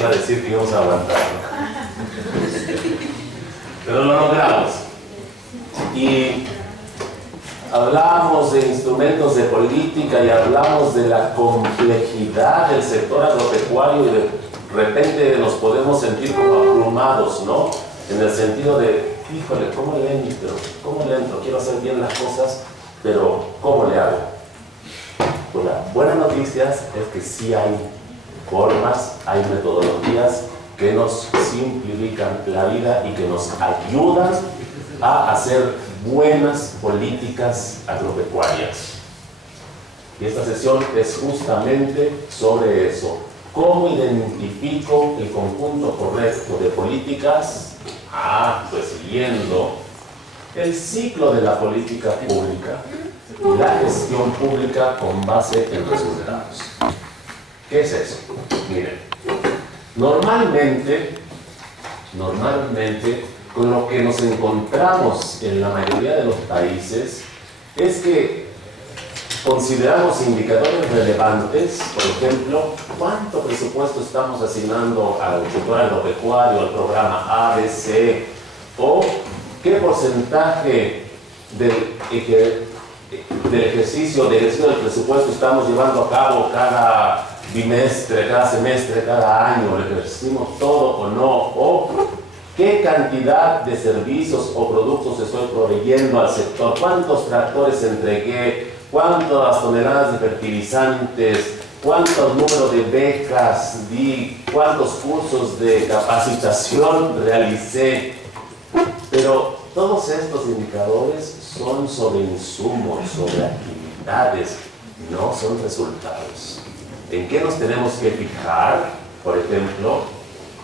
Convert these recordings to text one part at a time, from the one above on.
iba a decir que íbamos a aguantar, ¿no? Pero lo logramos. Y hablamos de instrumentos de política y hablamos de la complejidad del sector agropecuario y de repente nos podemos sentir como abrumados, ¿no? En el sentido de, híjole, ¿cómo le entro? ¿Cómo le entro? Quiero hacer bien las cosas, pero ¿cómo le hago? Pues la buena noticia es que sí hay formas, hay metodologías que nos simplifican la vida y que nos ayudan a hacer buenas políticas agropecuarias. Y esta sesión es justamente sobre eso. ¿Cómo identifico el conjunto correcto de políticas? Pues siguiendo el ciclo de la política pública y la gestión pública con base en resultados. ¿Qué es eso? Miren, normalmente, con lo que nos encontramos en la mayoría de los países es que consideramos indicadores relevantes, por ejemplo, cuánto presupuesto estamos asignando al sector agropecuario, al programa ABC, o qué porcentaje del ejercicio del presupuesto estamos llevando a cabo cada bimestre, cada semestre, cada año, le ejercimos todo o no, o qué cantidad de servicios o productos estoy proveyendo al sector, cuántos tractores entregué, cuántas toneladas de fertilizantes, cuántos números de becas di, cuántos cursos de capacitación realicé. Pero todos estos indicadores son sobre insumos, sobre actividades, no son resultados. ¿En qué nos tenemos que fijar? Por ejemplo,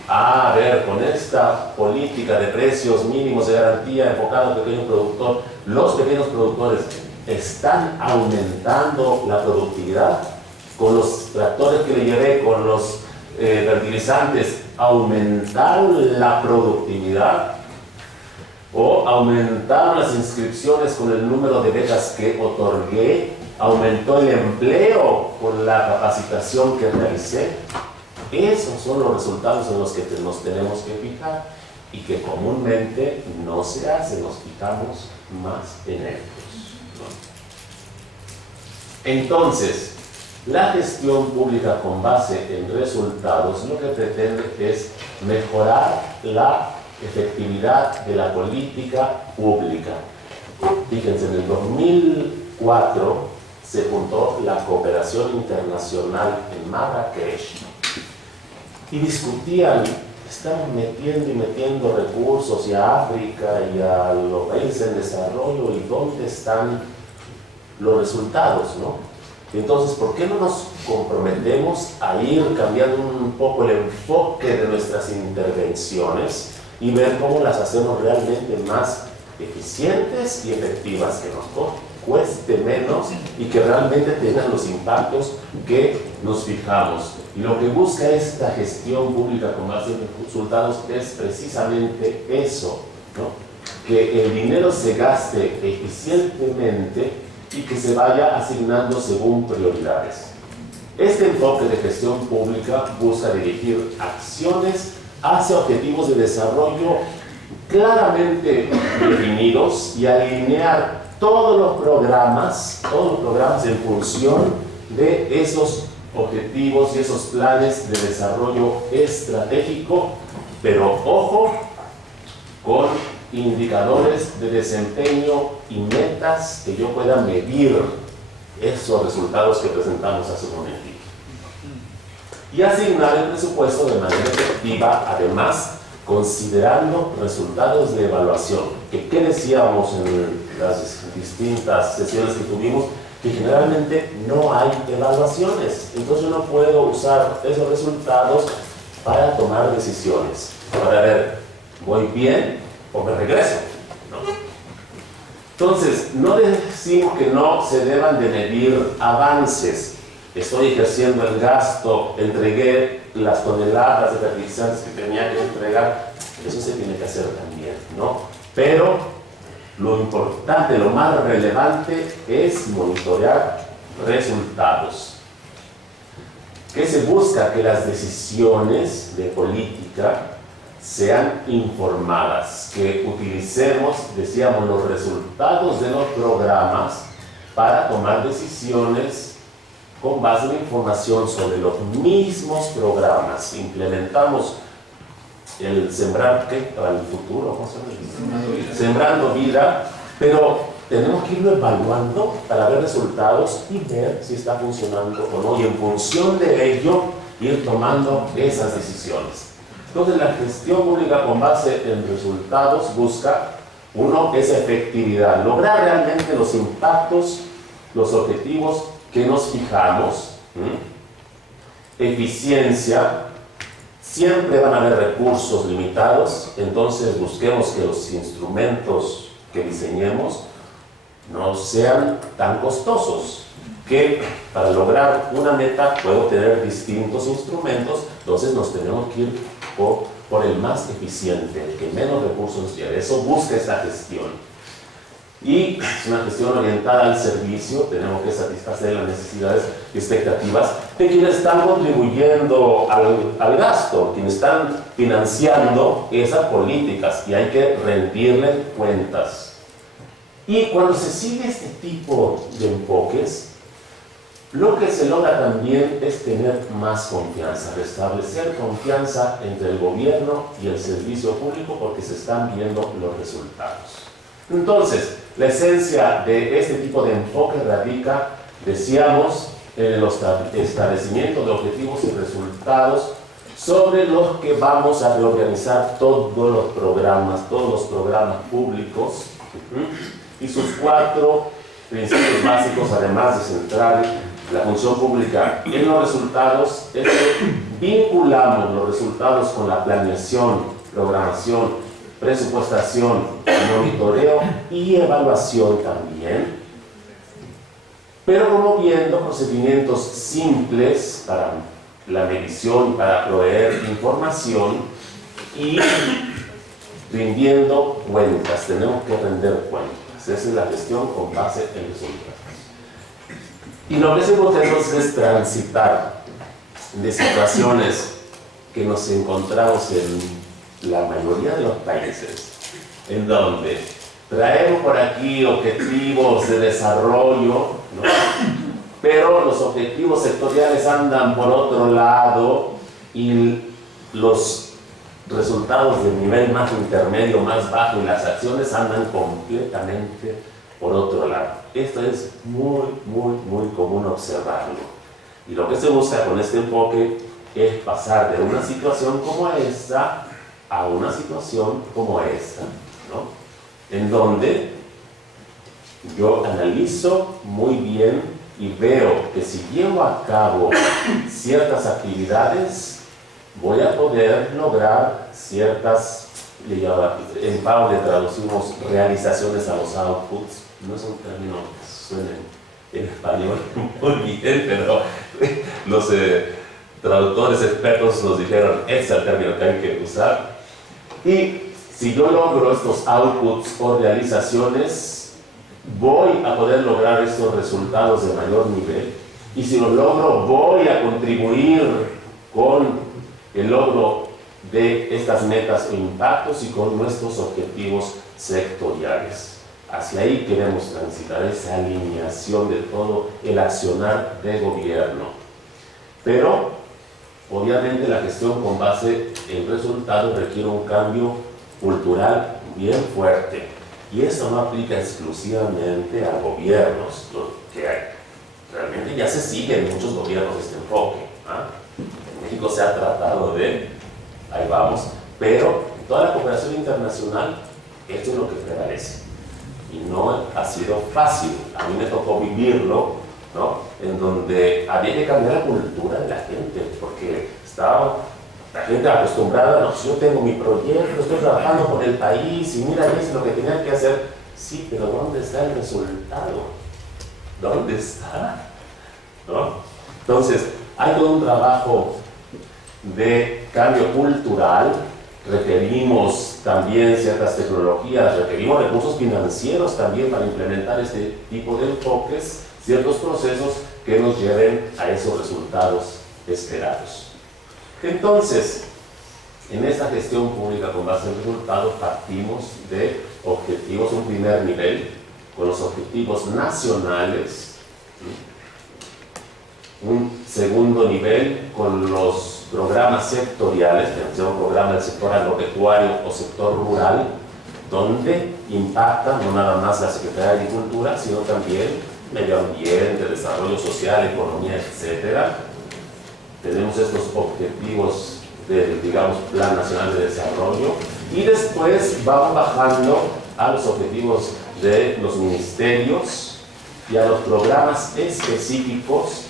a ver, con esta política de precios mínimos de garantía enfocada al pequeño productor, los pequeños productores están aumentando la productividad. Con los tractores que le llevé, con los fertilizantes, aumentaron la productividad, o aumentaron las inscripciones con el número de becas que otorgué, aumentó el empleo con la capacitación que realicé. Esos son los resultados en los que nos tenemos que fijar y que comúnmente no se hace, nos fijamos más en ellos, ¿no? Entonces, la gestión pública con base en resultados lo que pretende es mejorar la efectividad de la política pública. Fíjense, en el 2004 se juntó la cooperación internacional en Marrakech y discutían, estaban metiendo recursos y a África y a los países en desarrollo y dónde están los resultados, ¿no? Entonces, ¿por qué no nos comprometemos a ir cambiando un poco el enfoque de nuestras intervenciones y ver cómo las hacemos realmente más eficientes y efectivas, que nos cueste menos y que realmente tengan los impactos que nos fijamos? Y lo que busca esta gestión pública con base en resultados es precisamente eso, ¿no? Que el dinero se gaste eficientemente y que se vaya asignando según prioridades. Este enfoque de gestión pública busca dirigir acciones hacia objetivos de desarrollo claramente definidos y alinear todos los programas en función de esos objetivos y esos planes de desarrollo estratégico, pero ojo, con indicadores de desempeño y metas que yo pueda medir esos resultados que presentamos hace un momentito. Y asignar el presupuesto de manera efectiva, además, considerando resultados de evaluación. ¿Qué decíamos en las distintas sesiones que tuvimos? Que generalmente no hay evaluaciones. Entonces yo no puedo usar esos resultados para tomar decisiones. Para ver, ¿voy bien o me regreso? ¿No? Entonces, no decimos que no se deban de medir avances. Estoy ejerciendo el gasto, entregué las toneladas de fertilizantes que tenía que entregar. Eso se tiene que hacer también, ¿no? Pero lo importante, lo más relevante es monitorear resultados. que se busca que las decisiones de política sean informadas, que utilicemos, decíamos, los resultados de los programas para tomar decisiones con base en información sobre los mismos programas. Implementamos el Sembrar, ¿qué? Para el futuro, ¿cómo se llama? Sembrando Vida, pero tenemos que irlo evaluando para ver resultados y ver si está funcionando o no, y en función de ello ir tomando esas decisiones. Entonces la gestión pública con base en resultados busca, uno, esa efectividad, lograr realmente los impactos, los objetivos que nos fijamos. Eficiencia, siempre van a haber recursos limitados, entonces busquemos que los instrumentos que diseñemos no sean tan costosos, que para lograr una meta puedo tener distintos instrumentos, entonces nos tenemos que ir por el más eficiente, el que menos recursos lleve. Eso busca esa gestión. Y es una gestión orientada al servicio, tenemos que satisfacer las necesidades y expectativas de quienes están contribuyendo al gasto, quienes están financiando esas políticas, y hay que rendirles cuentas. Y cuando se sigue este tipo de enfoques, lo que se logra también es tener más confianza, restablecer confianza entre el gobierno y el servicio público, porque se están viendo los resultados. Entonces, la esencia de este tipo de enfoque radica, decíamos, en el establecimiento de objetivos y resultados sobre los que vamos a reorganizar todos los programas públicos, y sus 4 principios básicos, además de centrar la función pública en los resultados, es que vinculamos los resultados con la planeación, programación, presupuestación, monitoreo y evaluación también, pero promoviendo procedimientos simples para la medición, para proveer información, y rindiendo cuentas. Tenemos que render cuentas. Esa es la gestión con base en resultados. Y lo que hacemos es transitar de situaciones que nos encontramos en la mayoría de los países, en donde traemos por aquí objetivos de desarrollo, ¿no? Pero los objetivos sectoriales andan por otro lado y los resultados del nivel más intermedio, más bajo, y las acciones andan completamente por otro lado. Esto es muy común observarlo. Y lo que se busca con este enfoque es pasar de una situación como esta a una situación como esta, ¿no? En donde yo analizo muy bien y veo que si llevo a cabo ciertas actividades, voy a poder lograr ciertas, en PAO le traducimos realizaciones a los outputs. No es un término que suene en español muy bien, pero los traductores expertos nos dijeron, este es el término que hay que usar. Y si yo logro estos outputs o realizaciones, voy a poder lograr estos resultados de mayor nivel. Y si los logro, voy a contribuir con el logro de estas metas e impactos y con nuestros objetivos sectoriales. Hacia ahí queremos transitar, esa alineación de todo el accionar de gobierno. Pero, obviamente, la gestión con base en resultados requiere un cambio cultural bien fuerte. Y eso no aplica exclusivamente a gobiernos, que realmente ya se sigue en muchos gobiernos este enfoque. En México se ha tratado de, ahí vamos, pero en toda la cooperación internacional esto es lo que prevalece. Y no ha sido fácil. A mí me tocó vivirlo, ¿no? En donde había que cambiar la cultura de la gente, porque estaba la gente acostumbrada, no, si yo tengo mi proyecto, estoy trabajando con el país y mira, es lo que tenía que hacer. Sí, pero ¿dónde está el resultado? ¿Dónde está? ¿No? Entonces, hay todo un trabajo de cambio cultural. Requerimos también ciertas tecnologías, requerimos recursos financieros también para implementar este tipo de enfoques, ciertos procesos que nos lleven a esos resultados esperados. Entonces, en esta gestión pública con base en resultados partimos de objetivos, un primer nivel, con los objetivos nacionales, un segundo nivel con los programas sectoriales, que sea un programa del sector agropecuario o sector rural, donde impacta no nada más la Secretaría de Agricultura, sino también medio ambiente, desarrollo social, economía, etc. Tenemos estos objetivos del, digamos, Plan Nacional de Desarrollo, y después vamos bajando a los objetivos de los ministerios y a los programas específicos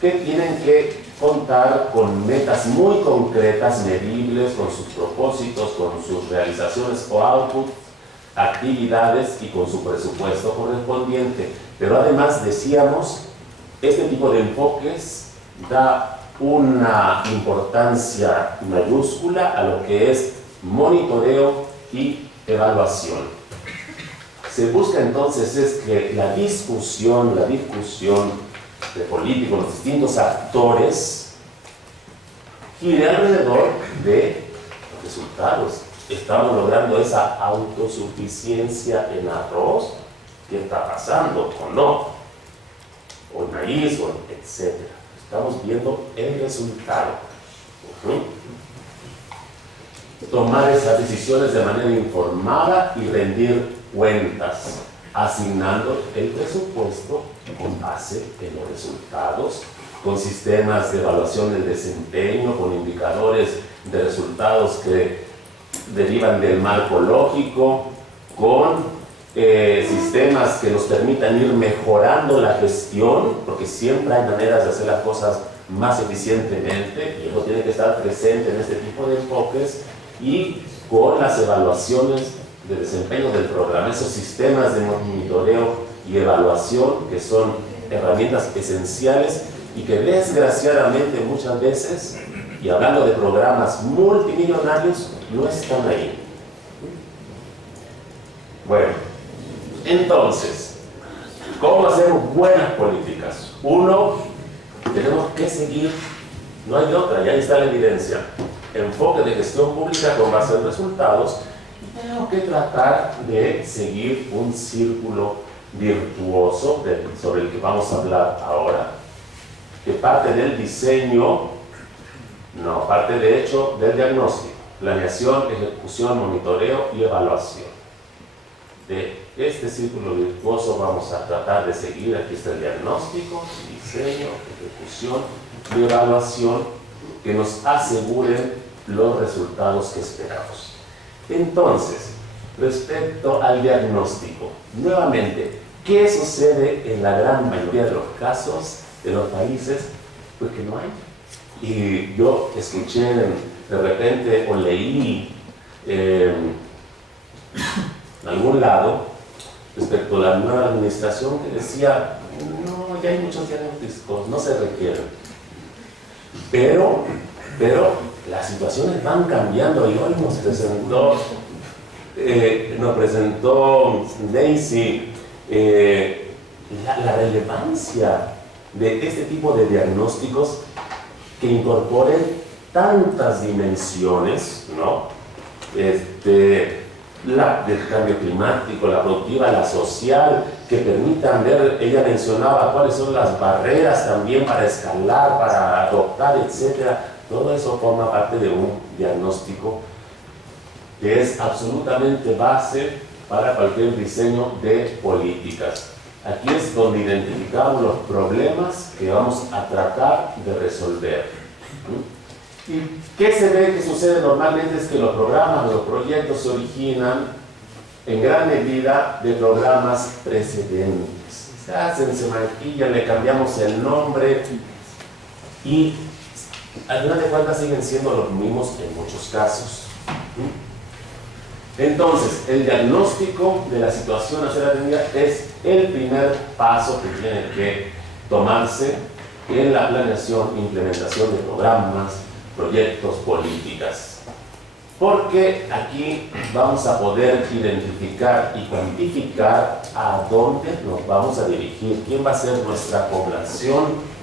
que tienen que contar con metas muy concretas, medibles, con sus propósitos, con sus realizaciones o output, actividades y con su presupuesto correspondiente. Pero además, decíamos, este tipo de enfoques da una importancia mayúscula a lo que es monitoreo y evaluación. Se busca entonces es que la discusión de políticos, los distintos actores, gire alrededor de los resultados. ¿Estamos logrando esa autosuficiencia en arroz? ¿Qué está pasando? ¿O no? ¿O en maíz? ¿O etcétera? Estamos viendo el resultado. Tomar esas decisiones de manera informada y rendir cuentas, asignando el presupuesto con base en los resultados, con sistemas de evaluación del desempeño, con indicadores de resultados que derivan del marco lógico, con sistemas que nos permitan ir mejorando la gestión, porque siempre hay maneras de hacer las cosas más eficientemente, y eso tiene que estar presente en este tipo de enfoques, y con las evaluaciones de desempeño del programa, esos sistemas de monitoreo y evaluación que son herramientas esenciales y que desgraciadamente muchas veces, y hablando de programas multimillonarios, no están ahí. Bueno, entonces, ¿cómo hacemos buenas políticas? Uno, tenemos que seguir, no hay otra, ya está la evidencia, enfoque de gestión pública con base en resultados, y tenemos que tratar de seguir un círculo virtuoso sobre el que vamos a hablar ahora, que parte del diseño, no, parte de hecho del diagnóstico, planeación, ejecución, monitoreo y evaluación. De este círculo virtuoso vamos a tratar de seguir. Aquí está el diagnóstico, diseño, ejecución y evaluación que nos aseguren los resultados que esperamos. Entonces, respecto al diagnóstico, nuevamente, ¿qué sucede en la gran mayoría de los casos de los países? Pues que no hay. Y yo escuché de repente o leí en algún lado respecto a la nueva administración que decía, no, ya hay muchos diagnósticos, no se requieren. Pero las situaciones van cambiando, y hoy nos presentó Daisy la relevancia de este tipo de diagnósticos que incorporen tantas dimensiones, ¿no? La del cambio climático, la productiva, la social, que permitan ver, ella mencionaba cuáles son las barreras también para escalar, para adoptar, etc. Todo eso forma parte de un diagnóstico que es absolutamente base para cualquier diseño de políticas. Aquí es donde identificamos los problemas que vamos a tratar de resolver. ¿Y qué se ve que sucede normalmente? Es que los programas, los proyectos se originan en gran medida de programas precedentes. Se hacen, se maquillan, le cambiamos el nombre y al final de cuentas siguen siendo los mismos en muchos casos. Entonces, el diagnóstico de la situación a ser atendida es el primer paso que tiene que tomarse en la planeación e implementación de programas, proyectos, políticas. Porque aquí vamos a poder identificar y cuantificar a dónde nos vamos a dirigir, quién va a ser nuestra población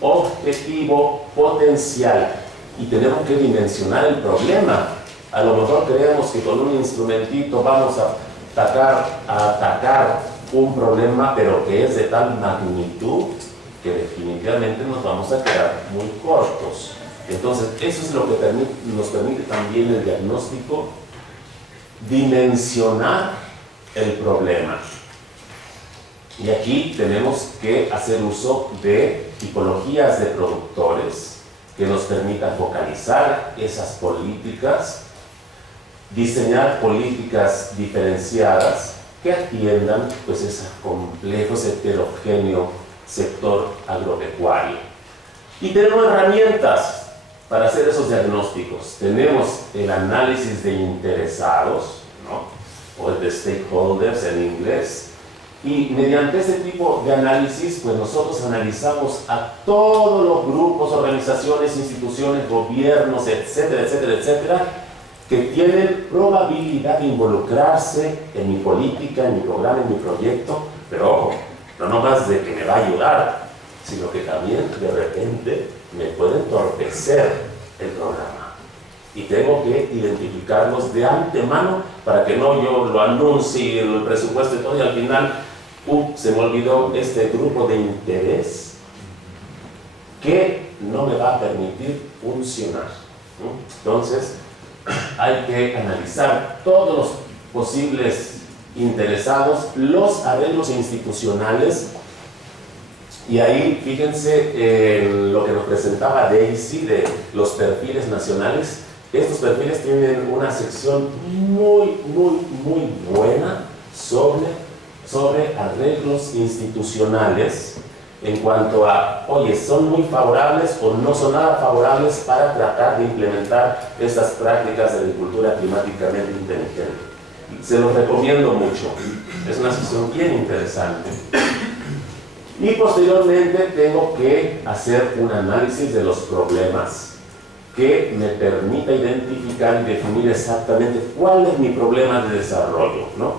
objetivo, potencial, y tenemos que dimensionar el problema. A lo mejor creemos que con un instrumentito vamos a atacar un problema, pero que es de tal magnitud que definitivamente nos vamos a quedar muy cortos. Entonces, eso es lo que nos permite también el diagnóstico, dimensionar el problema. Y aquí tenemos que hacer uso de tipologías de productores que nos permitan focalizar esas políticas, diseñar políticas diferenciadas que atiendan pues ese complejo, ese heterogéneo sector agropecuario. Y tenemos herramientas para hacer esos diagnósticos. Tenemos el análisis de interesados, ¿no? O el de stakeholders en inglés. Y mediante este tipo de análisis, pues nosotros analizamos a todos los grupos, organizaciones, instituciones, gobiernos, etcétera, etcétera, etcétera, que tienen probabilidad de involucrarse en mi política, en mi programa, en mi proyecto, pero ojo, no nomás de que me va a ayudar, sino que también de repente me puede entorpecer el programa. Y tengo que identificarlos de antemano para que no yo lo anuncie, el presupuesto y todo, y al final, se me olvidó este grupo de interés que no me va a permitir funcionar, ¿no? Entonces, hay que analizar todos los posibles interesados, los arreglos institucionales, y ahí fíjense en lo que nos presentaba Daisy de los perfiles nacionales. Estos perfiles tienen una sección muy buena sobre arreglos institucionales en cuanto a, oye, ¿son muy favorables o no son nada favorables para tratar de implementar estas prácticas de agricultura climáticamente inteligente? Se los recomiendo mucho, es una sección bien interesante. Y posteriormente tengo que hacer un análisis de los problemas que me permita identificar y definir exactamente cuál es mi problema de desarrollo, ¿no?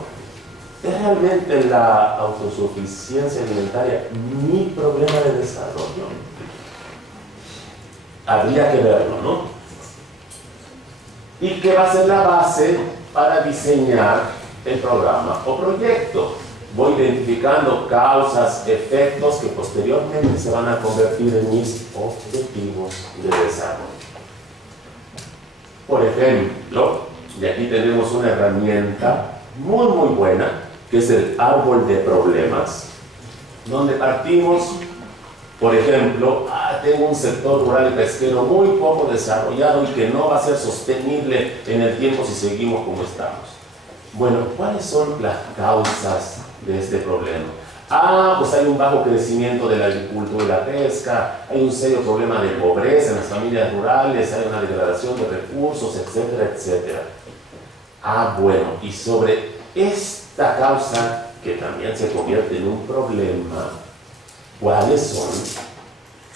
¿Es realmente la autosuficiencia alimentaria mi problema de desarrollo? Habría que verlo, ¿no? ¿Y qué va a ser la base para diseñar el programa o proyecto? Voy identificando causas, efectos que posteriormente se van a convertir en mis objetivos de desarrollo. Por ejemplo, y aquí tenemos una herramienta muy buena, que es el árbol de problemas, donde partimos, por ejemplo, tengo un sector rural y pesquero muy poco desarrollado y que no va a ser sostenible en el tiempo si seguimos como estamos. Bueno, ¿cuáles son las causas de este problema? Pues hay un bajo crecimiento de la agricultura y la pesca, hay un serio problema de pobreza en las familias rurales, hay una degradación de recursos, etcétera, etcétera. Bueno, y sobre esta causa, que también se convierte en un problema, ¿cuáles son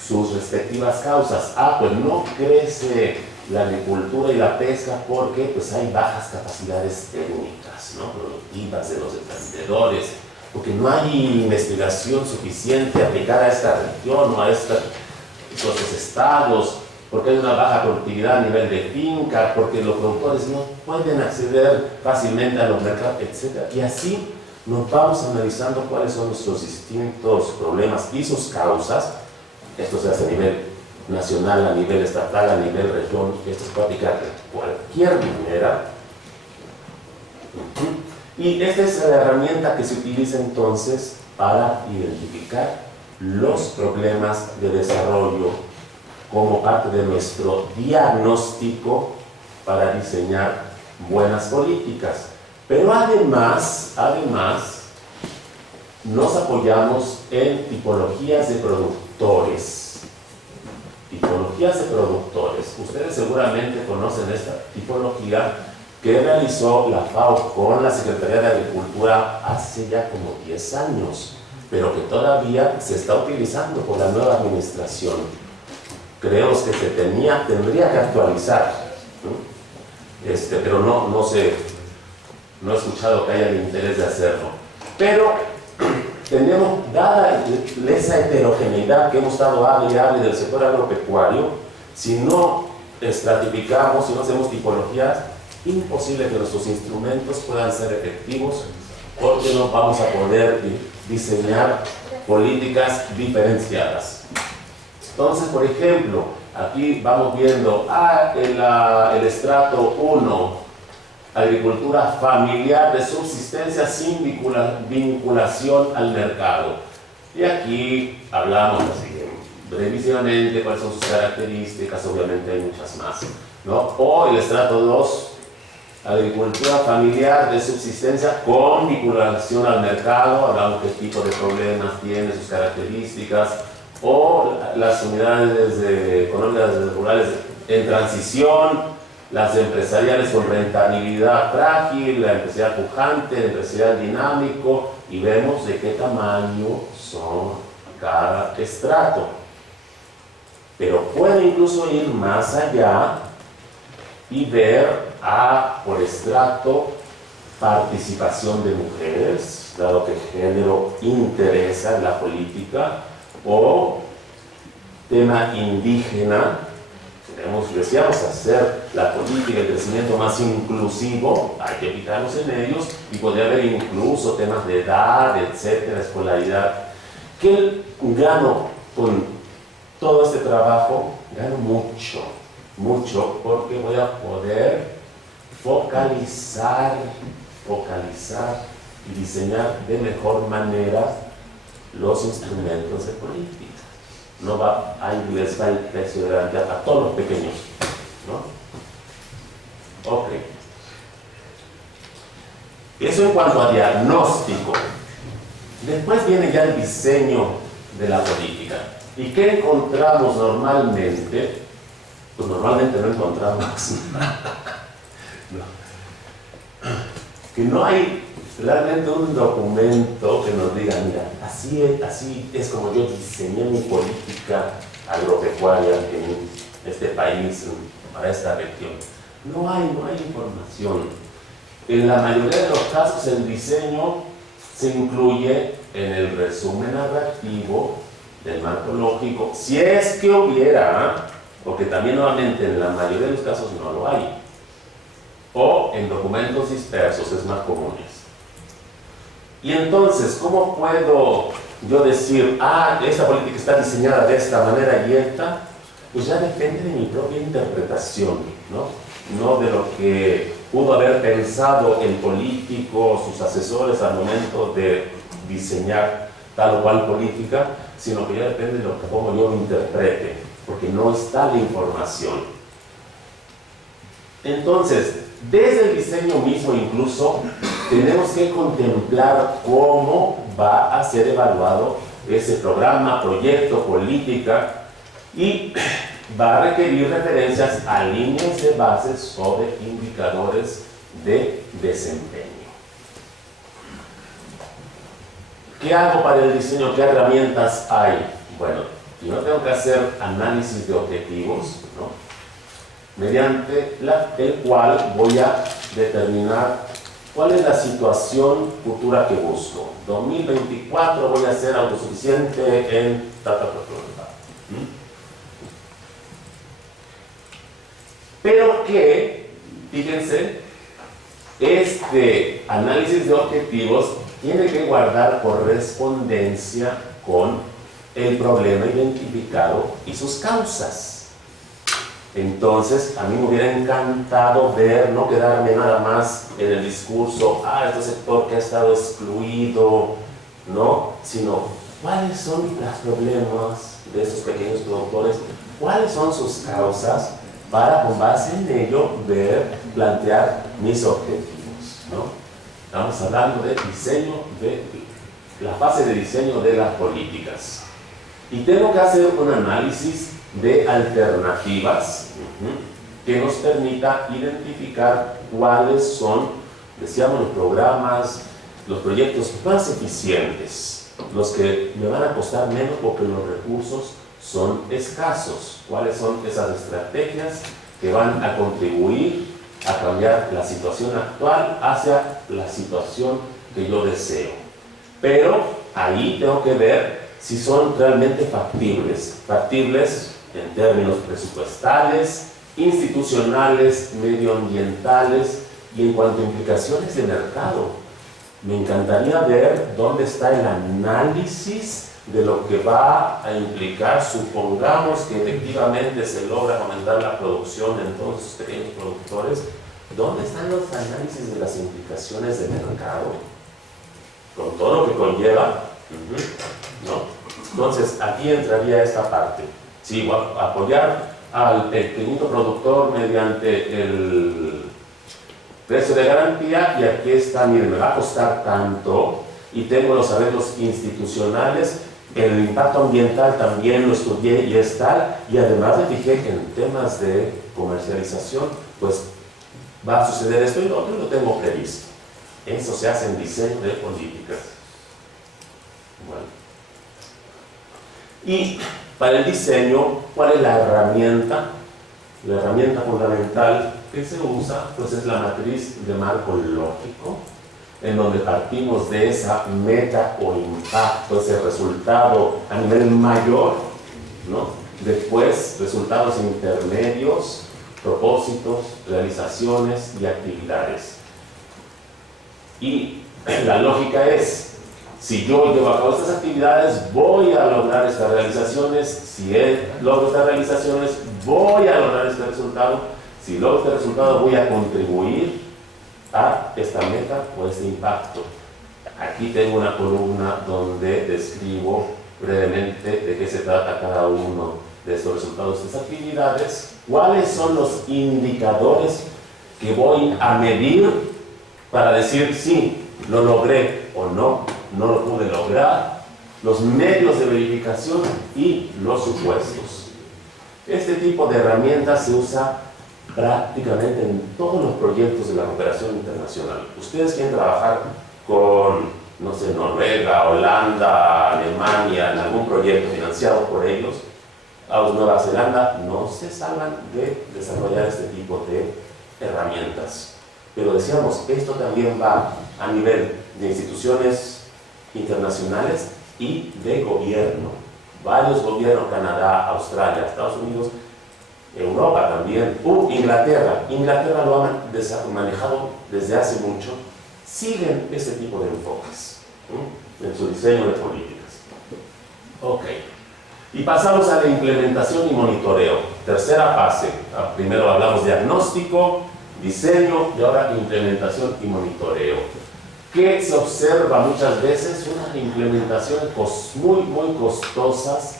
sus respectivas causas? Pues no crece la agricultura y la pesca porque pues hay bajas capacidades técnicas, ¿no? Productivas de los emprendedores, porque no hay investigación suficiente aplicada a esta región o a estos estados, porque hay una baja productividad a nivel de finca, porque los productores no pueden acceder fácilmente a los mercados, etc. Y así nos vamos analizando cuáles son nuestros distintos problemas y sus causas. Esto se hace a nivel nacional, a nivel estatal, a nivel región. Esto se puede aplicar de cualquier manera. Y esta es la herramienta que se utiliza entonces para identificar los problemas de desarrollo como parte de nuestro diagnóstico para diseñar buenas políticas. Pero además, nos apoyamos en tipologías de productores. Tipologías de productores. Ustedes seguramente conocen esta tipología que realizó la FAO con la Secretaría de Agricultura hace ya como 10 años, pero que todavía se está utilizando por la nueva administración. Creemos que se tendría que actualizar, ¿no? Pero no he escuchado que haya el interés de hacerlo. Pero tenemos, dada esa heterogeneidad que hemos estado hable y hable del sector agropecuario, si no estratificamos, si no hacemos tipologías, imposible que nuestros instrumentos puedan ser efectivos, porque no vamos a poder diseñar políticas diferenciadas. Entonces, por ejemplo, aquí vamos viendo el estrato 1, agricultura familiar de subsistencia sin vinculación al mercado. Y aquí hablamos así, brevísimamente cuáles son sus características, obviamente hay muchas más, ¿no? O el estrato 2, agricultura familiar de subsistencia con vinculación al mercado, hablamos qué tipo de problemas tiene, sus características, o las unidades económicas rurales en transición, las empresariales con rentabilidad frágil, la empresarial pujante, el empresarial dinámico, y vemos de qué tamaño son cada estrato. Pero puede incluso ir más allá y ver por estrato participación de mujeres, dado que género interesa en la política, o tema indígena. Deseamos hacer la política de crecimiento más inclusivo, hay que fijarnos en ellos, y podría haber incluso temas de edad, etcétera, escolaridad. ¿Qué gano con todo este trabajo? Gano mucho, porque voy a poder focalizar y diseñar de mejor manera los instrumentos de política. No va, ahí les va el precio de garantía a todos los pequeños, ¿no? Ok. Eso en cuanto a diagnóstico. Después viene ya el diseño de la política. ¿Y qué encontramos normalmente? Pues normalmente no encontramos nada. Que no hay realmente un documento que nos diga, mira, así es como yo diseñé mi política agropecuaria en este país, para esta región. No hay información. En la mayoría de los casos el diseño se incluye en el resumen narrativo del marco lógico, si es que hubiera, porque también nuevamente en la mayoría de los casos no lo hay, o en documentos dispersos, es más comunes. Y entonces, ¿cómo puedo yo decir, esta política está diseñada de esta manera y esta? Pues ya depende de mi propia interpretación, no de lo que pudo haber pensado el político, sus asesores al momento de diseñar tal o cual política, sino que ya depende de cómo yo lo interprete, porque no está la información. Entonces, desde el diseño mismo incluso, tenemos que contemplar cómo va a ser evaluado ese programa, proyecto, política, y va a requerir referencias a líneas de base sobre indicadores de desempeño. ¿Qué hago para el diseño? ¿Qué herramientas hay? Bueno, yo tengo que hacer análisis de objetivos, mediante el cual voy a determinar cuál es la situación futura que busco. 2024 voy a ser autosuficiente en Pero que, fíjense, este análisis de objetivos tiene que guardar correspondencia con el problema identificado y sus causas. Entonces, a mí me hubiera encantado ver, no quedarme nada más en el discurso, este sector que ha estado excluido, sino cuáles son los problemas de estos pequeños productores, cuáles son sus causas, para con base en ello plantear mis objetivos, Estamos hablando de diseño, de la fase de diseño de las políticas. Y tengo que hacer un análisis de alternativas que nos permita identificar cuáles son, decíamos, los programas, los proyectos más eficientes, los que me van a costar menos porque los recursos son escasos. ¿Cuáles son esas estrategias que van a contribuir a cambiar la situación actual hacia la situación que yo deseo? Pero ahí tengo que ver si son realmente factibles en términos presupuestales, institucionales, medioambientales y en cuanto a implicaciones de mercado. Me encantaría ver dónde está el análisis de lo que va a implicar, supongamos que efectivamente se logra aumentar la producción en todos esos pequeños productores. ¿Dónde están los análisis de las implicaciones de mercado? Con todo lo que conlleva, ¿no? Entonces, aquí entraría esta parte. Sí, apoyar al pequeñito productor mediante el precio de garantía, y aquí está, miren, me va a costar tanto, y tengo los arreglos institucionales, el impacto ambiental también lo estudié y es tal, y además me fijé que en temas de comercialización, pues va a suceder esto y lo otro, lo tengo previsto. Eso se hace en diseño de políticas. Bueno. Y para el diseño, ¿cuál es la herramienta? La herramienta fundamental que se usa, pues es la matriz de marco lógico, en donde partimos de esa meta o impacto, ese resultado a nivel mayor, ¿no? Después, resultados intermedios, propósitos, realizaciones y actividades. Y la lógica es, si yo llevo a cabo estas actividades, voy a lograr estas realizaciones. Si logro estas realizaciones, voy a lograr este resultado. Si logro este resultado, voy a contribuir a esta meta o este impacto. Aquí tengo una columna donde describo brevemente de qué se trata cada uno de estos resultados de estas actividades, cuáles son los indicadores que voy a medir para decir sí, lo logré o no lo pude lograr, los medios de verificación y los supuestos. Este tipo de herramientas se usa prácticamente en todos los proyectos de la cooperación internacional. Ustedes quieren trabajar con, no sé, Noruega, Holanda, Alemania, en algún proyecto financiado por ellos, a Nueva Zelanda, no se salgan de desarrollar este tipo de herramientas. Pero decíamos, esto también va a nivel de instituciones internacionales y de gobierno. Varios gobiernos, Canadá, Australia, Estados Unidos, Europa también, Inglaterra lo ha manejado desde hace mucho, siguen ese tipo de enfoques en su diseño de políticas. Ok, y pasamos a la implementación y monitoreo. Tercera fase, primero hablamos de diagnóstico, diseño y ahora implementación y monitoreo. Que se observa muchas veces unas implementaciones muy costosas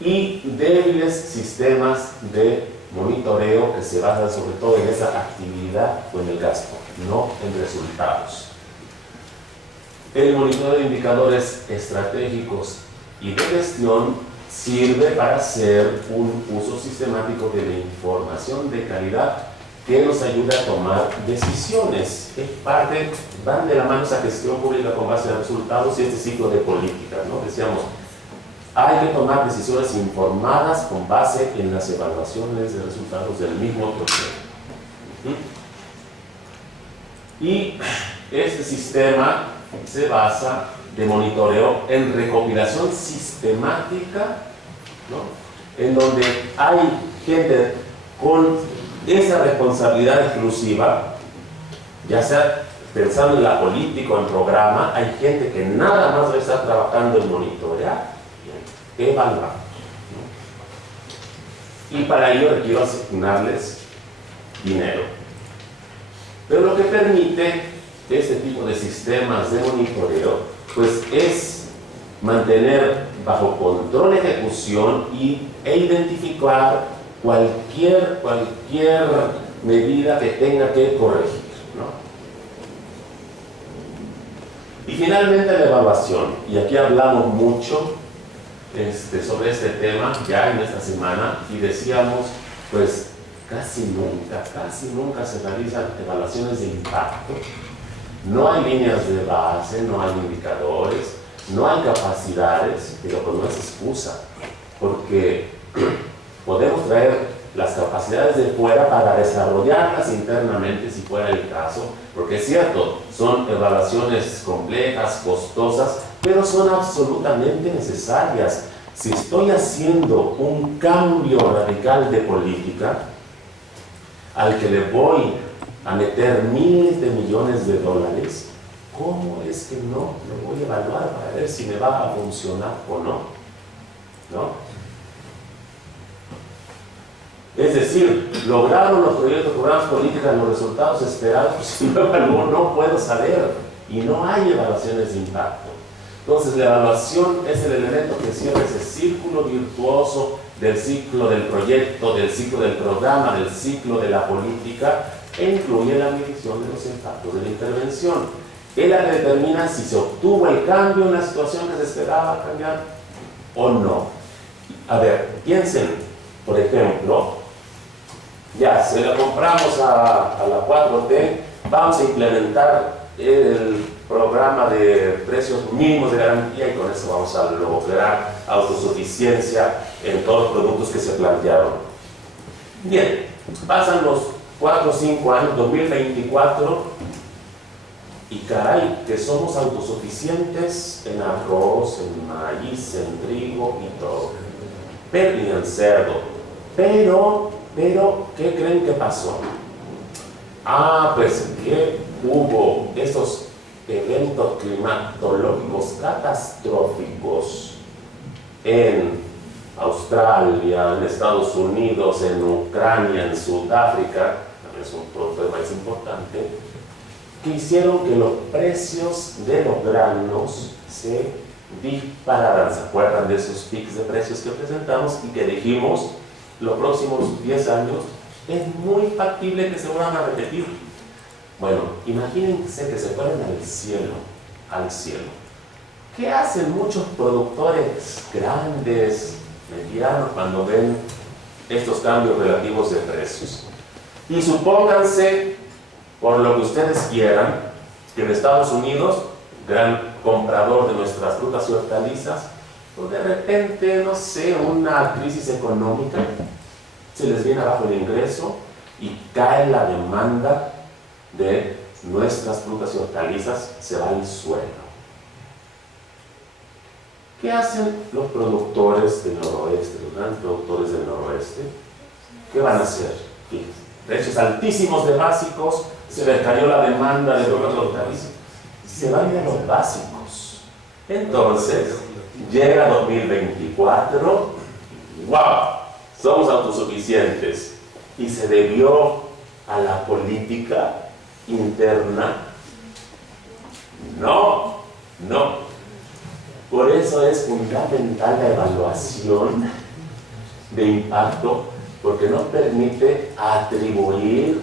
y débiles sistemas de monitoreo que se basan sobre todo en esa actividad o en el gasto, no en resultados. El monitoreo de indicadores estratégicos y de gestión sirve para hacer un uso sistemático de la información de calidad que nos ayuda a tomar decisiones. Van de la mano esa gestión pública con base a resultados y este ciclo de política, ¿no? Decíamos, hay que tomar decisiones informadas con base en las evaluaciones de resultados del mismo proyecto. Y este sistema se basa de monitoreo en recopilación sistemática, ¿no? En donde hay gente con esa responsabilidad exclusiva, ya sea pensando en la política o en programa, hay gente que nada más va a estar trabajando en monitorear y en evaluar, ¿no? Y para ello requiero asignarles dinero. Pero lo que permite este tipo de sistemas de monitoreo, pues es mantener bajo control la ejecución e identificar cualquier medida que tenga que corregir, ¿no? Y finalmente la evaluación, y aquí hablamos mucho sobre este tema ya en esta semana, y decíamos, pues casi nunca se realizan evaluaciones de impacto. No hay líneas de base, no hay indicadores, no hay capacidades, pero pues no es excusa, porque podemos traer las capacidades de fuera para desarrollarlas internamente si fuera el caso, porque es cierto, son evaluaciones complejas, costosas, pero son absolutamente necesarias. Si estoy haciendo un cambio radical de política, al que le voy a meter miles de millones de dólares, ¿cómo es que no lo voy a evaluar para ver si me va a funcionar o no? ¿No? Es decir, ¿lograron los proyectos, programas, políticas, los resultados esperados? Pues si lo evalúo no puedo saber, y no hay evaluaciones de impacto. Entonces la evaluación es el elemento que cierra ese círculo virtuoso del ciclo del proyecto, del ciclo del programa, del ciclo de la política, e incluye la medición de los impactos de la intervención. Es la que determina si se obtuvo el cambio en la situación que se esperaba cambiar o no. A ver, piensen, por ejemplo, ya, se la compramos a la 4T, vamos a implementar el programa de precios mínimos de garantía y con eso vamos a lograr autosuficiencia en todos los productos que se plantearon. Bien, pasan los 4 o 5 años, 2024, y caray, que somos autosuficientes en arroz, en maíz, en trigo y todo, pero y en cerdo. Pero, ¿qué creen que pasó? Pues que hubo esos eventos climatológicos catastróficos en Australia, en Estados Unidos, en Ucrania, en Sudáfrica, también es un problema más importante, que hicieron que los precios de los granos se dispararan. ¿Se acuerdan de esos picos de precios que presentamos y que dijimos los próximos 10 años es muy factible que se vuelvan a repetir? Bueno, imagínense que se fueran al cielo. ¿Qué hacen muchos productores grandes, medianos, cuando ven estos cambios relativos de precios? Y supónganse, por lo que ustedes quieran, que en Estados Unidos, gran comprador de nuestras frutas y hortalizas, pues de repente, no sé, una crisis económica, se les viene abajo el ingreso y cae la demanda de nuestras frutas y hortalizas, se va al suelo. ¿Qué hacen los productores del noroeste, los grandes productores del noroeste? ¿Qué van a hacer? Precios altísimos de básicos, se les cayó la demanda de frutas y hortalizas, se van a ir a los básicos. Entonces, llega 2024, ¡wow! Somos autosuficientes. Y se debió a la política interna. No. Por eso es fundamental la evaluación de impacto, porque nos permite atribuir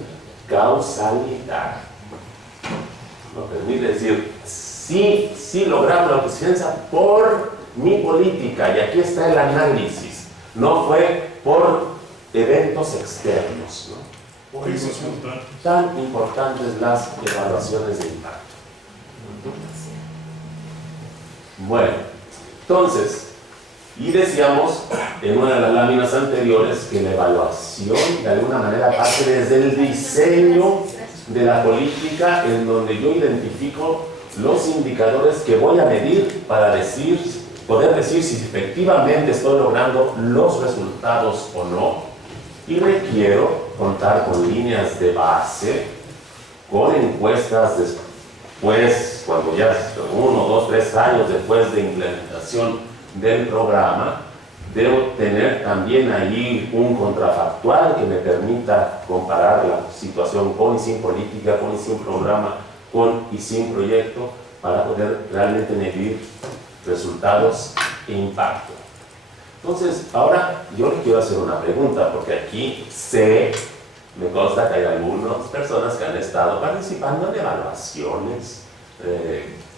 causalidad. Nos permite decir, sí logramos la autosuficiencia por mi política, y aquí está el análisis. No fue por eventos externos, ¿no? Por eso son tan importantes las evaluaciones de impacto. Bueno, entonces, y decíamos en una de las láminas anteriores que la evaluación de alguna manera parte desde el diseño de la política, en donde yo identifico los indicadores que voy a medir para poder decir si efectivamente estoy logrando los resultados o no, y requiero contar con líneas de base, con encuestas después, cuando ya 1, 2, 3 años después de implementación del programa, debo tener también ahí un contrafactual que me permita comparar la situación con y sin política, con y sin programa, con y sin proyecto, para poder realmente medir resultados e impacto. Entonces, ahora yo le quiero hacer una pregunta, porque aquí me consta que hay algunas personas que han estado participando en evaluaciones,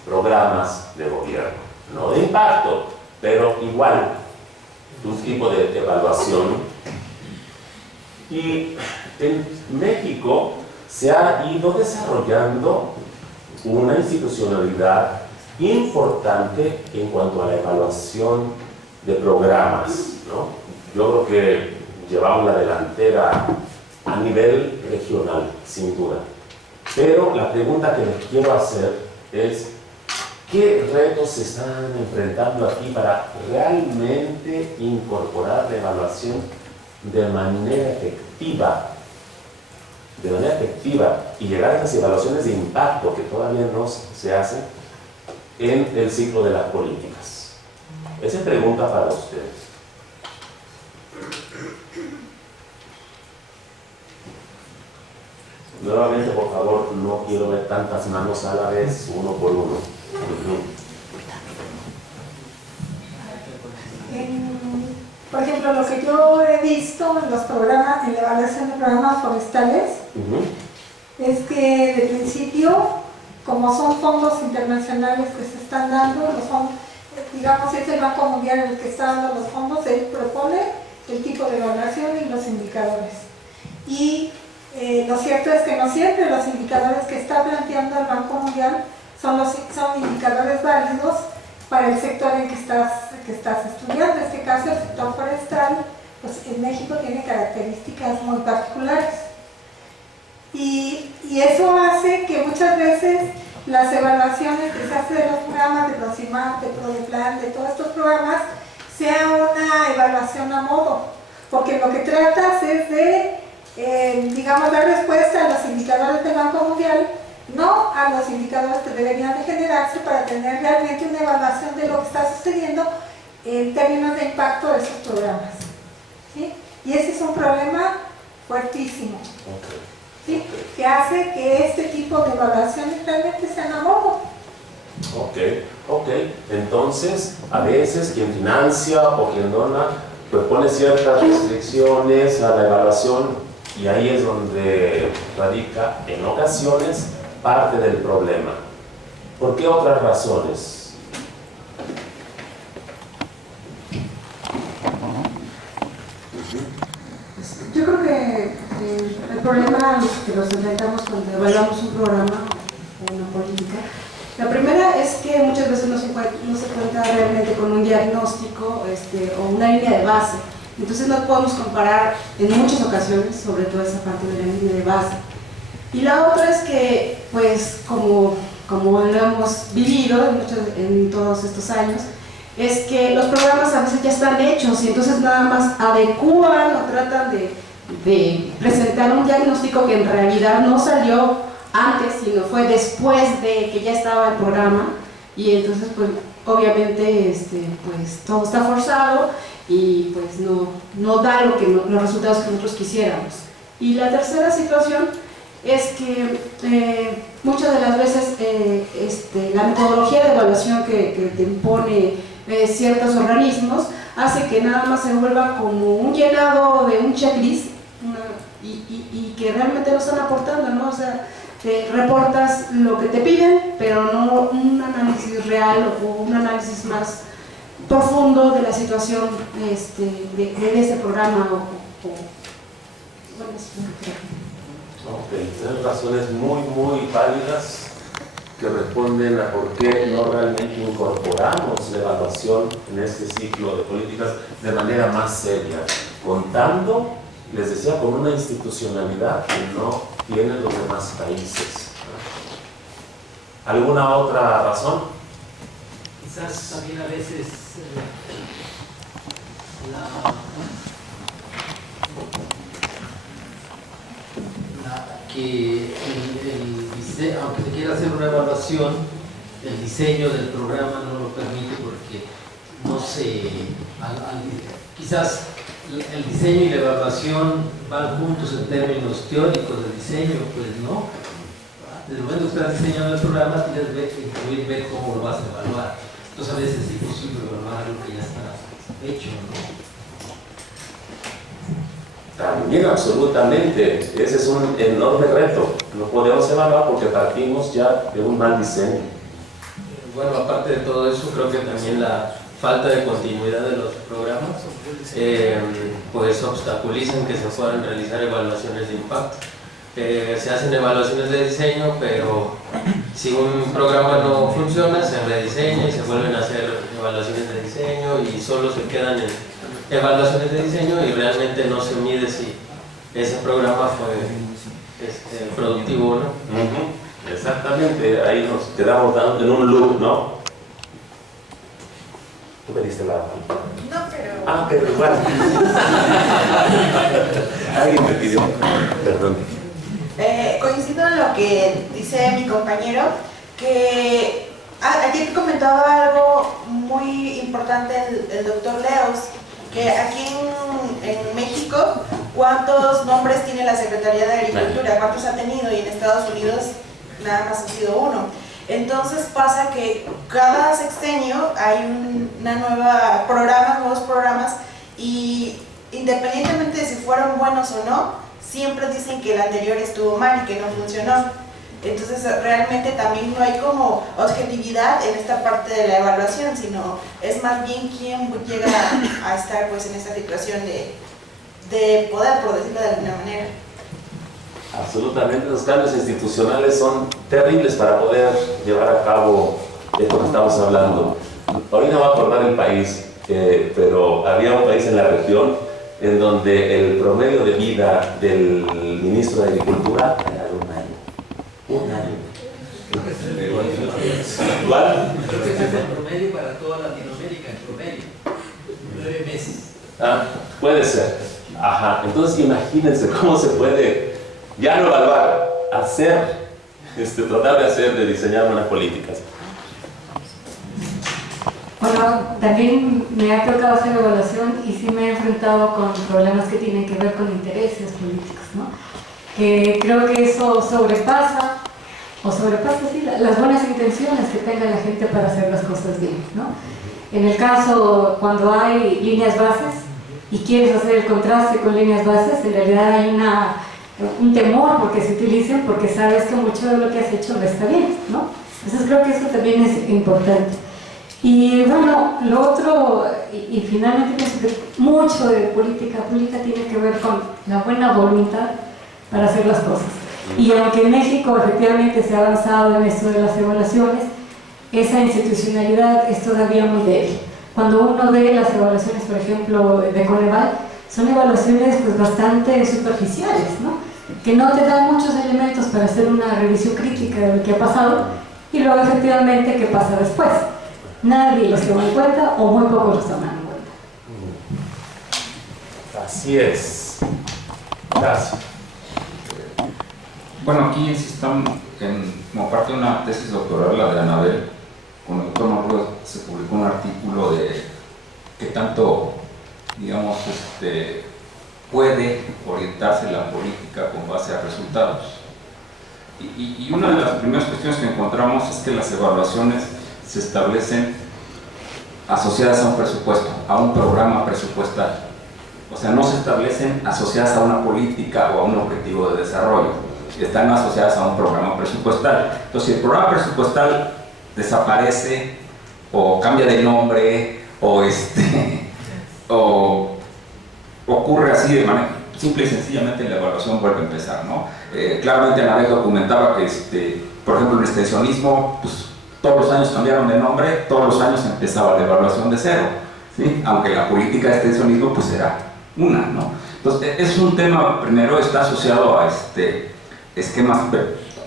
programas de gobierno, no de impacto, pero igual, un tipo de evaluación. Y en México se ha ido desarrollando una institucionalidad importante en cuanto a la evaluación de programas, ¿no? Yo creo que llevamos la delantera a nivel regional, sin duda. Pero la pregunta que les quiero hacer es, ¿Qué retos se están enfrentando aquí para realmente incorporar la evaluación de manera efectiva? De manera efectiva y llegar a las evaluaciones de impacto que todavía no se hacen en el ciclo de las políticas. Esa es pregunta para ustedes. Nuevamente, por favor, no quiero ver tantas manos a la vez, uno por uno. Por ejemplo, lo que yo he visto en los programas, en la evaluación de programas forestales, es que de principio, como son fondos internacionales que se están dando, los fondos, digamos, es el Banco Mundial el que está dando los fondos, él propone el tipo de evaluación y los indicadores. Y lo cierto es que no siempre los indicadores que está planteando el Banco Mundial son indicadores válidos para el sector en que estás estudiando. En este caso, el sector forestal, pues en México tiene características muy particulares. Y eso hace que muchas veces las evaluaciones que se hacen de los programas de PROCIMAP, de PRODEPLAN, de todos estos programas, sea una evaluación a modo, porque lo que tratas es de, digamos, dar respuesta a los indicadores del Banco Mundial, no a los indicadores que deberían de generarse para tener realmente una evaluación de lo que está sucediendo en términos de impacto de esos programas. ¿Sí? Y ese es un problema fuertísimo. ¿Sí? Que hace que este tipo de evaluaciones realmente sean a modo. Ok. Entonces, a veces quien financia o quien dona, pues pone ciertas restricciones a la evaluación y ahí es donde radica, en ocasiones, parte del problema. ¿Por qué otras razones? Yo creo que el problema que nos enfrentamos cuando evaluamos un programa o una política, la primera es que muchas veces no se cuenta realmente con un diagnóstico o una línea de base. Entonces no podemos comparar en muchas ocasiones, sobre todo esa parte de la línea de base. Y la otra es que, pues, como lo hemos vivido en todos estos años, es que los programas a veces ya están hechos y entonces nada más adecúan o tratan de presentar un diagnóstico que en realidad no salió antes, sino fue después de que ya estaba el programa, y entonces pues obviamente pues todo está forzado y pues no da los resultados que nosotros quisiéramos. Y la tercera situación es que muchas de las veces la metodología de evaluación que te impone ciertos organismos hace que nada más se vuelva como un llenado de un checklist y que realmente no están aportando, ¿no? O sea, reportas lo que te piden, pero no un análisis real o un análisis más profundo de la situación de ese programa bueno, Tres razones muy válidas que responden a por qué no realmente incorporamos la evaluación en este ciclo de políticas de manera más seria, contando, les decía, con una institucionalidad que no tienen los demás países. ¿Alguna otra razón? Quizás también a veces aunque se quiera hacer una evaluación, el diseño del programa no lo permite porque no se... quizás el diseño y la evaluación van juntos en términos teóricos del diseño, pues no. Desde el momento que estás diseñando el programa tienes que incluir ver cómo lo vas a evaluar. Entonces a veces es imposible evaluar algo que ya está hecho, ¿no? También, absolutamente. Ese es un enorme reto. No podemos evaluar porque partimos ya de un mal diseño. Bueno, aparte de todo eso, creo que también la falta de continuidad de los programas pues obstaculizan que se puedan realizar evaluaciones de impacto. Se hacen evaluaciones de diseño, pero si un programa no funciona, se rediseña y se vuelven a hacer evaluaciones de diseño y solo se quedan en evaluaciones de diseño y realmente no se mide si ese programa fue productivo o no. Exactamente, ahí nos quedamos dando en un loop, ¿no? Tú me diste la... No, pero... Ah, pero igual. Alguien me pidió. Perdón. Coincido en lo que dice mi compañero, que ayer comentaba algo muy importante el doctor Leos, que aquí en México, ¿cuántos nombres tiene la Secretaría de Agricultura? ¿Cuántos ha tenido? Y en Estados Unidos nada más ha sido uno. Entonces pasa que cada sexenio hay nuevos programas, y independientemente de si fueron buenos o no, siempre dicen que el anterior estuvo mal y que no funcionó. Entonces realmente también no hay como objetividad en esta parte de la evaluación, sino es más bien quién llega a estar pues en esta situación de poder, por decirlo de alguna manera. Absolutamente, los cambios institucionales son terribles para poder llevar a cabo esto que estamos hablando. Ahorita va a acordar el país, pero había un país en la región en donde el promedio de vida del ministro de Agricultura era de un año. Un año. ¿Cuál? Creo que ese es el promedio para toda Latinoamérica, en promedio. 9 meses. Ah, puede ser. Ajá, entonces imagínense cómo se puede ya no evaluar, tratar de diseñar buenas políticas. Bueno, también me ha tocado hacer evaluación y sí me he enfrentado con problemas que tienen que ver con intereses políticos, ¿no? Que creo que eso sobrepasa sí, las buenas intenciones que tenga la gente para hacer las cosas bien, ¿no? En el caso, cuando hay líneas bases y quieres hacer el contraste con líneas bases, en realidad hay un temor porque se utilicen, porque sabes que mucho de lo que has hecho no está bien, ¿no? Entonces creo que eso también es importante. Y bueno, lo otro, y finalmente pienso que mucho de política pública tiene que ver con la buena voluntad para hacer las cosas. Y aunque en México efectivamente se ha avanzado en esto de las evaluaciones, esa institucionalidad es todavía muy débil. Cuando uno ve las evaluaciones, por ejemplo, de Coneval, son evaluaciones pues bastante superficiales, ¿no? Que no te dan muchos elementos para hacer una revisión crítica de lo que ha pasado, y luego efectivamente qué pasa después. Nadie los toma en cuenta o muy pocos los toman en cuenta. Así es. Gracias. Bueno, aquí sí están como parte de una tesis doctoral, la de Anabel, con el doctor Marruecos se publicó un artículo de qué tanto, digamos, puede orientarse la política con base a resultados. Y una de las primeras cuestiones que encontramos es que las evaluaciones se establecen asociadas a un presupuesto, a un programa presupuestal. O sea, no se establecen asociadas a una política o a un objetivo de desarrollo, están asociadas a un programa presupuestal. Entonces, si el programa presupuestal desaparece o cambia de nombre o ocurre así de manera simple y sencillamente, la evaluación vuelve a empezar, ¿no? Claramente Anabel documentaba que, por ejemplo, el extensionismo, pues todos los años cambiaron de nombre, todos los años empezaba la evaluación de cero, ¿sí? Aunque la política de extensionismo pues era una, ¿no? Entonces, es un tema, primero, está asociado a esquemas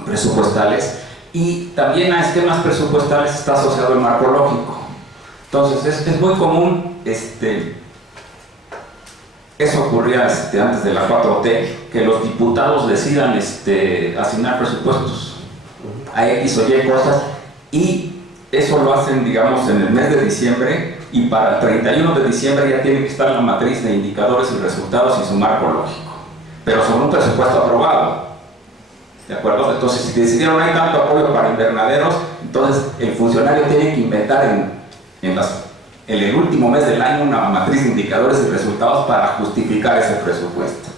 presupuestales, y también a esquemas presupuestales está asociado el marco lógico. Entonces, es muy común, eso ocurría antes de la 4T, que los diputados decidan asignar presupuestos a X o Y cosas, y eso lo hacen, digamos, en el mes de diciembre, y para el 31 de diciembre ya tiene que estar la matriz de indicadores y resultados y su marco lógico, pero sobre un presupuesto aprobado, ¿de acuerdo? Entonces, si decidieron hay tanto apoyo para invernaderos, entonces el funcionario tiene que inventar en el último mes del año una matriz de indicadores y resultados para justificar ese presupuesto,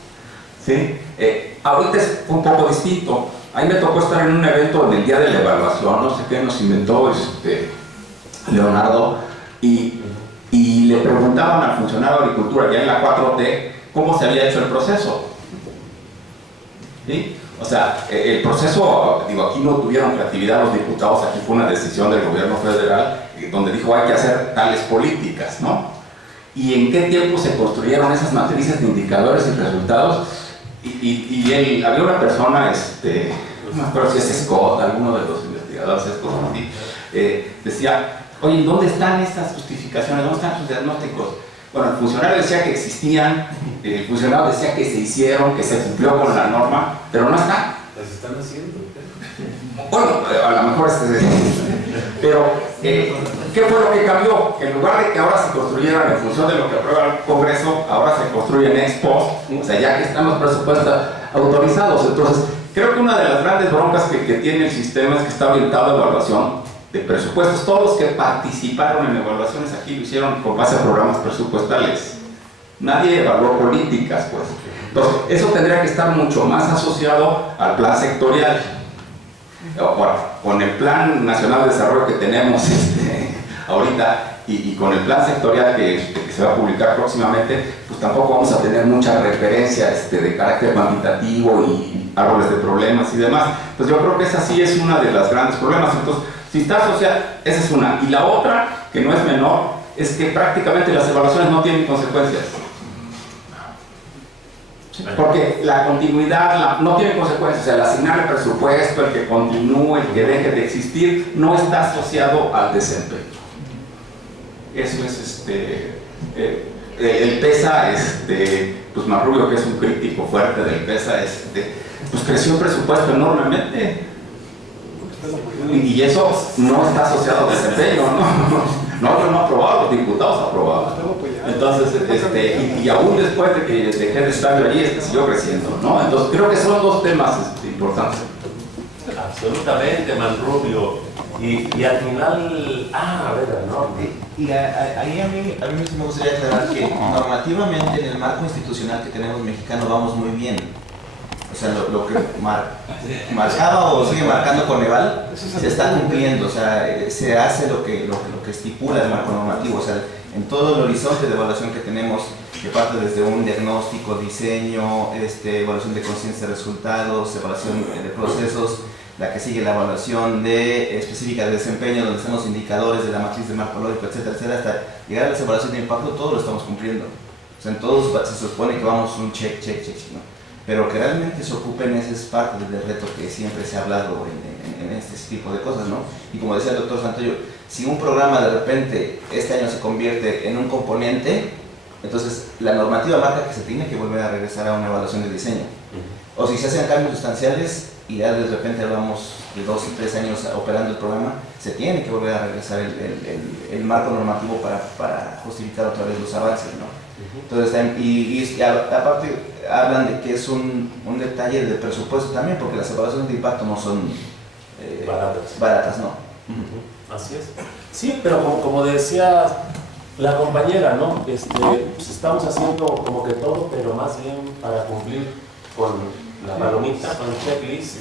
¿sí? Ahorita es un poco distinto. A mí me tocó estar en un evento en el día de la evaluación, no sé qué nos inventó Leonardo, y le preguntaban al funcionario de Agricultura ya en la 4T cómo se había hecho el proceso, ¿sí? O sea, el proceso, digo, aquí no tuvieron creatividad los diputados, aquí fue una decisión del gobierno federal donde dijo hay que hacer tales políticas, ¿no? Y en qué tiempo se construyeron esas matrices de indicadores y resultados, había una persona, no me acuerdo si es Scott, alguno de los investigadores, decía, Oye, ¿dónde están estas justificaciones? ¿Dónde están sus diagnósticos? Bueno, el funcionario decía que existían, el funcionario decía que se hicieron, que se cumplió con la norma, pero no están. Las están haciendo. Bueno, a lo mejor pero ¿qué fue lo que cambió? Que en lugar de que ahora se construyeran en función de lo que aprueba el Congreso, ahora se construyen ex post, o sea, ya que están los presupuestos autorizados. Entonces, creo que una de las grandes broncas que tiene el sistema es que está orientado a evaluación de presupuestos. Todos los que participaron en evaluaciones aquí lo hicieron con base a programas presupuestales. Nadie evaluó políticas, pues. Entonces, eso tendría que estar mucho más asociado al plan sectorial. Bueno, con el Plan Nacional de Desarrollo que tenemos ahorita y con el plan sectorial que se va a publicar próximamente, pues tampoco vamos a tener mucha referencia de carácter cuantitativo y árboles de problemas y demás. Pues yo creo que esa sí es una de las grandes problemas. Entonces, si está asociada, esa es una. Y la otra, que no es menor, es que prácticamente las evaluaciones no tienen consecuencias. Porque la continuidad no tiene consecuencias, o sea, el asignar el presupuesto, el que continúe, el que deje de existir, no está asociado al desempeño. Eso es el PESA, pues Marrubio, que es un crítico fuerte del PESA, pues creció el presupuesto enormemente. Y eso no está asociado al desempeño, ¿no? Nosotros no aprobamos, los diputados aprobaban. Entonces, y aún después de que dejé de estar yo allí, siguió creciendo, ¿no? Entonces, creo que son dos temas importantes. Absolutamente, Manrubio. Y al final, a ver, ¿no? Y ahí a mí me gustaría aclarar que normativamente en el marco institucional que tenemos mexicano vamos muy bien. O sea, lo que marcaba o sigue marcando Coneval se está cumpliendo, o sea, se hace lo que estipula el marco normativo, o sea, en todo el horizonte de evaluación que tenemos, que parte desde un diagnóstico, diseño, evaluación de conciencia de resultados, evaluación de procesos, la que sigue la evaluación específica de desempeño, donde están los indicadores de la matriz de marco lógico, etcétera, etcétera, hasta llegar a la evaluación de impacto, todo lo estamos cumpliendo. O sea, en todos se supone que vamos un check, ¿no? Pero que realmente se ocupen, ese es parte del reto que siempre se ha hablado en este tipo de cosas, ¿no? Y como decía el doctor Santoyo, si un programa de repente este año se convierte en un componente, entonces la normativa marca que se tiene que volver a regresar a una evaluación de diseño. O si se hacen cambios sustanciales y ya de repente vamos de 2 y 3 años operando el programa, se tiene que volver a regresar el marco normativo para justificar otra vez los avances, ¿no? Entonces, y aparte hablan de que es un detalle de presupuesto también, porque las evaluaciones de impacto no son baratas, ¿no? Así es. Sí, pero como decía la compañera, ¿no? Pues estamos haciendo como que todo, pero más bien para cumplir con la palomita, con el checklist,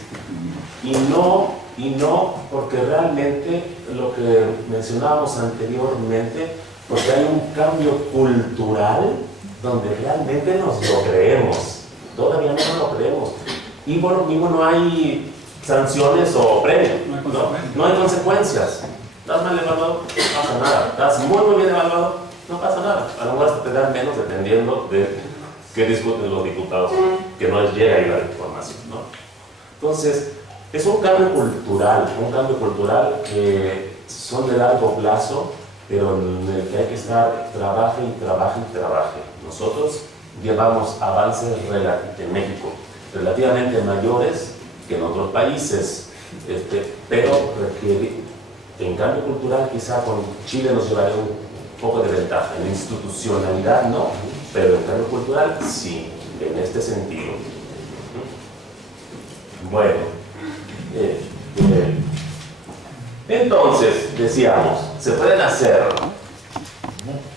y no porque realmente lo que mencionábamos anteriormente, porque hay un cambio cultural donde realmente nos lo creemos. Todavía no nos lo creemos. Y por lo mismo no hay sanciones o premios, no hay consecuencias. ¿Estás mal evaluado? No pasa nada. ¿Estás muy bien evaluado? No pasa nada. A lo mejor hasta te dan menos dependiendo de qué discuten los diputados, que no les llega ahí la información, ¿no? Entonces, es un cambio cultural que son de largo plazo, pero en el que hay que estar, trabaje. Nosotros llevamos avances en México relativamente mayores que en otros países, pero requiere, en cambio cultural quizá con Chile nos llevaría un poco de ventaja, en institucionalidad no, pero en cambio cultural sí, en este sentido. Bueno, entonces, decíamos, se pueden hacer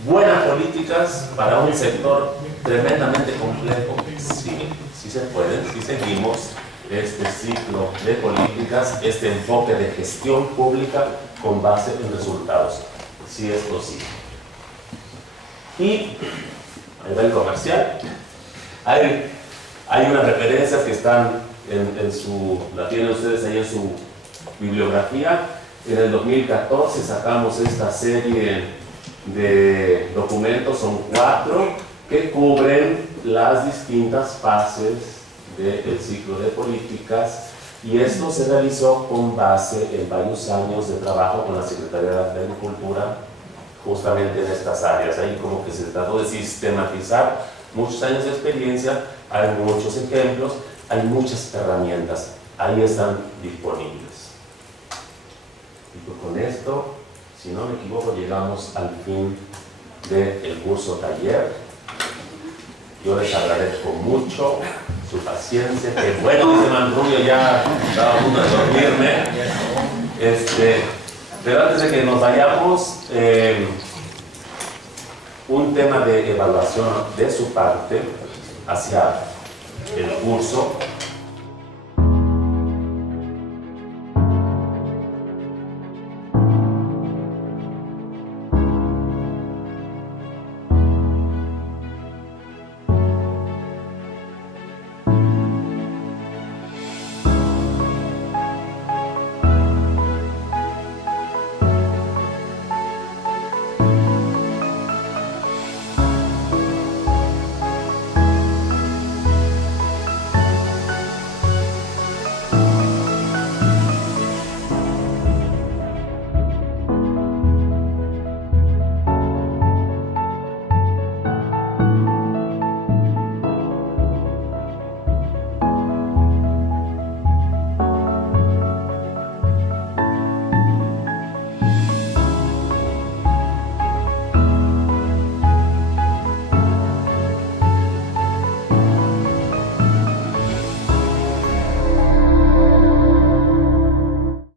buenas políticas para un sector tremendamente complejo. Sí se pueden, si seguimos este ciclo de políticas, este enfoque de gestión pública con base en resultados. Sí es posible. Y a nivel comercial, hay unas referencias que están la tienen ustedes ahí en su bibliografía. En el 2014 sacamos esta serie de documentos, son 4, que cubren las distintas fases del ciclo de políticas Y esto se realizó con base en varios años de trabajo con la Secretaría de Agricultura, justamente en estas áreas. Ahí como que se trató de sistematizar muchos años de experiencia, hay muchos ejemplos, hay muchas herramientas, ahí están disponibles. Y pues con esto, si no me equivoco, llegamos al fin del curso taller. Yo les agradezco mucho su paciencia, que bueno, ese manrubio ya estaba a punto de dormirme. Pero antes de que nos vayamos, un tema de evaluación de su parte hacia el curso